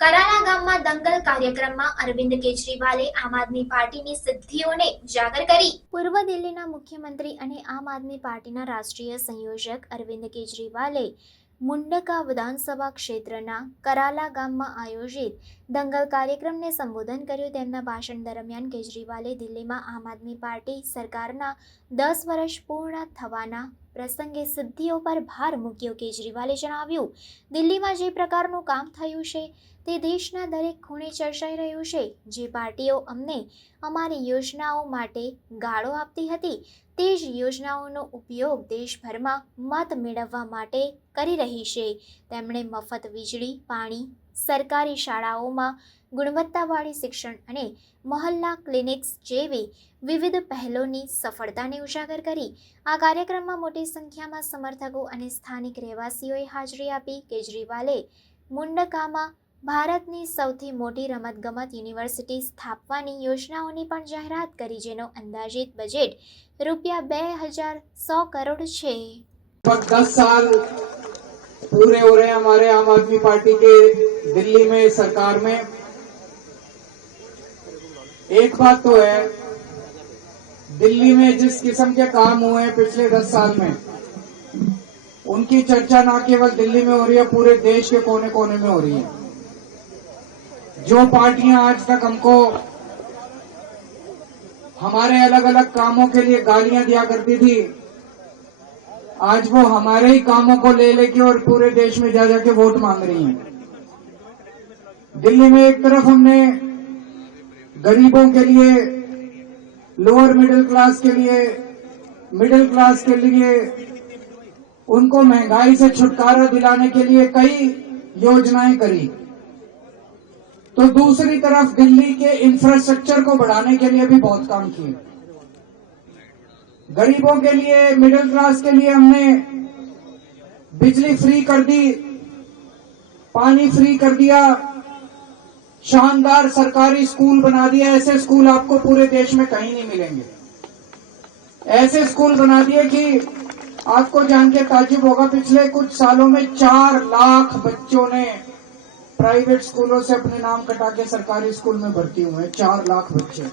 કરાલા ગામમાં દંગલ કાર્યક્રમમાં અરવિંદ કેજરીવાલે આમ આદમી પાર્ટીની સિદ્ધિઓને ઉજાગર કરી. પૂર્વ દિલ્હીના મુખ્યમંત્રી અને આમ આદમી પાર્ટીના રાષ્ટ્રીય સંયોજક અરવિંદ કેજરીવાલે મુંડકા વિધાનસભા ક્ષેત્રના કરાલા ગામમાં આયોજિત દંગલ કાર્યક્રમને સંબોધન કર્યું. તેમના ભાષણ દરમિયાન કેજરીવાલે દિલ્હીમાં આમ આદમી પાર્ટી સરકારના 10 વર્ષ પૂર્ણ થવાના પ્રસંગે સિદ્ધિઓ પર ભાર મૂક્યો. કેજરીવાલે જણાવ્યું, દિલ્હીમાં જે પ્રકારનું કામ થયું છે તે દેશના દરેક ખૂણે ચર્ચાઈ રહ્યું છે. જે પાર્ટીઓ અમને અમારી યોજનાઓ માટે ગાળો આપતી હતી તે જ યોજનાઓનો ઉપયોગ દેશભરમાં મત મેળવવા માટે કરી રહી છે. તેમણે મફત વીજળી, પાણી, સરકારી શાળાઓમાં ગુણવત્તાવાળી શિક્ષણ અને મહોલ્લા ક્લિનિક્સ જેવી વિવિધ પહેલોની સફળતાને ઉજાગર કરી. આ કાર્યક્રમમાં મોટી સંખ્યામાં સમર્થકો અને સ્થાનિક રહેવાસીઓએ હાજરી આપી. કેજરીવાલે મુંડકામાં ભારતની સૌથી મોટી રમતગમત યુનિવર્સિટી સ્થાપવાની યોજનાઓની પણ જાહેરાત કરી, જેનો અંદાજિત બજેટ ₹2100 करोड़ છે. 10 साल पूरे हो रहे हैं हमारे आम आदमी पार्टी के दिल्ली में सरकार में. एक बात तो है, दिल्ली में जिस किस्म के काम हुए हैं पिछले 10 साल में, उनकी चर्चा न केवल दिल्ली में हो रही है, पूरे देश के कोने कोने में हो रही है. जो पार्टियां आज तक हमको हमारे अलग अलग कामों के लिए गालियां दिया करती थी, आज वो हमारे ही कामों को ले लेके और पूरे देश में जा जाके वोट मांग रही हैं. दिल्ली में एक तरफ हमने गरीबों के लिए, लोअर मिडिल क्लास के लिए, मिडिल क्लास के लिए, उनको महंगाई से छुटकारा दिलाने के लिए कई योजनाएं करी, तो दूसरी तरफ दिल्ली के इंफ्रास्ट्रक्चर को बढ़ाने के लिए भी बहुत काम किए. गरीबों के लिए, मिडिल क्लास के लिए हमने बिजली फ्री कर दी, पानी फ्री कर दिया, शानदार सरकारी स्कूल बना दिया. ऐसे स्कूल आपको पूरे देश में कहीं नहीं मिलेंगे. ऐसे स्कूल बना दिए कि आपको जान के ताज्जुब होगा, पिछले कुछ सालों में 4 लाख बच्चों ने प्राइवेट स्कूलों से अपने नाम कटा के सरकारी स्कूल में भर्ती हुए हैं. 4 लाख बच्चे.